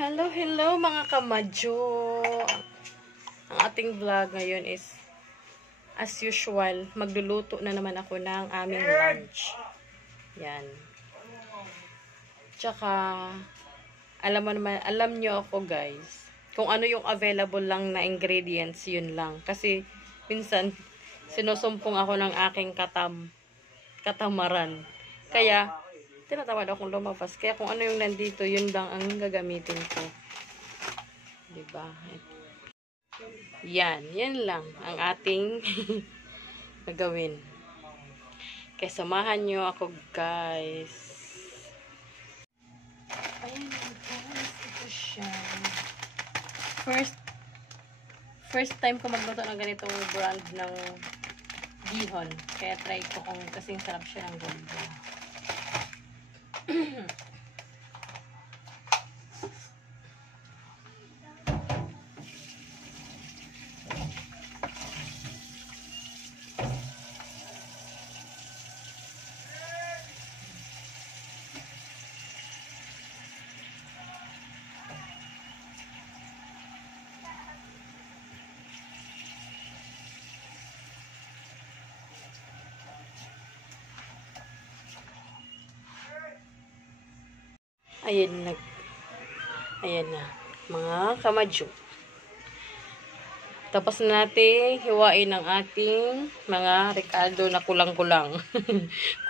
Hello, hello mga kamadyo. Ang ating vlog ngayon is, as usual, magluluto na naman ako ng aming lunch. Yan. Tsaka, alam nyo ako guys, kung ano yung available lang na ingredients, yun lang. Kasi, minsan, sinusumpong ako ng aking katamaran. Kaya, tinatamad akong lumabas. Kaya kung ano yung nandito, yun lang ang gagamitin ko. Diba? Yan lang ang ating gagawin. Kaya samahan nyo ako guys. Ayan guys, ito siya. First time ko magluto ng ganitong brand ng bihon. Kaya try ko kung kasing sarap siya ng gulbo. Ayan na, mga kamadyo. Tapos na natin hiwain ang ating mga rekado na kulang-kulang.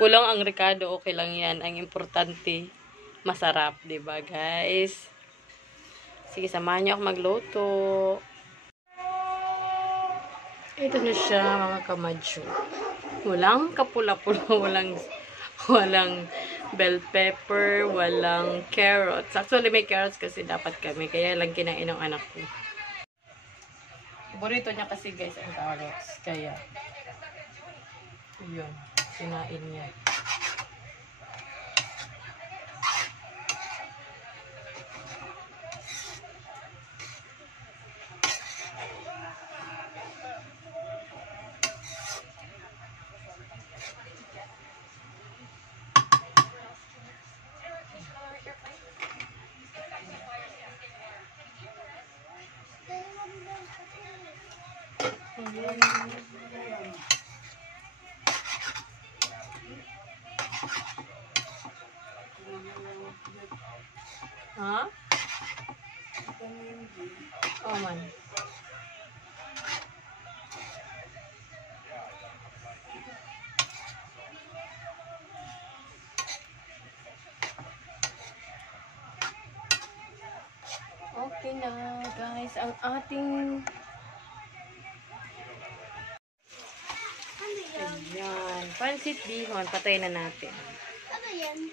Kulang ang rekado, okay lang yan. Ang importante, masarap, diba guys? Sige, samahan niyo ako magluto. Ito na siya, mga kamadyo. Walang kapula-pula, walang bell pepper, walang carrots. Actually, may carrots kasi dapat kami. Kaya lang kinain ng anak ko. Paborito niya kasi guys ang carrots. Kaya, yun, kinain niya. Ha? Oh man. Okay na guys, ang ating ayan, pancit bihon, patay na natin. Ano yan?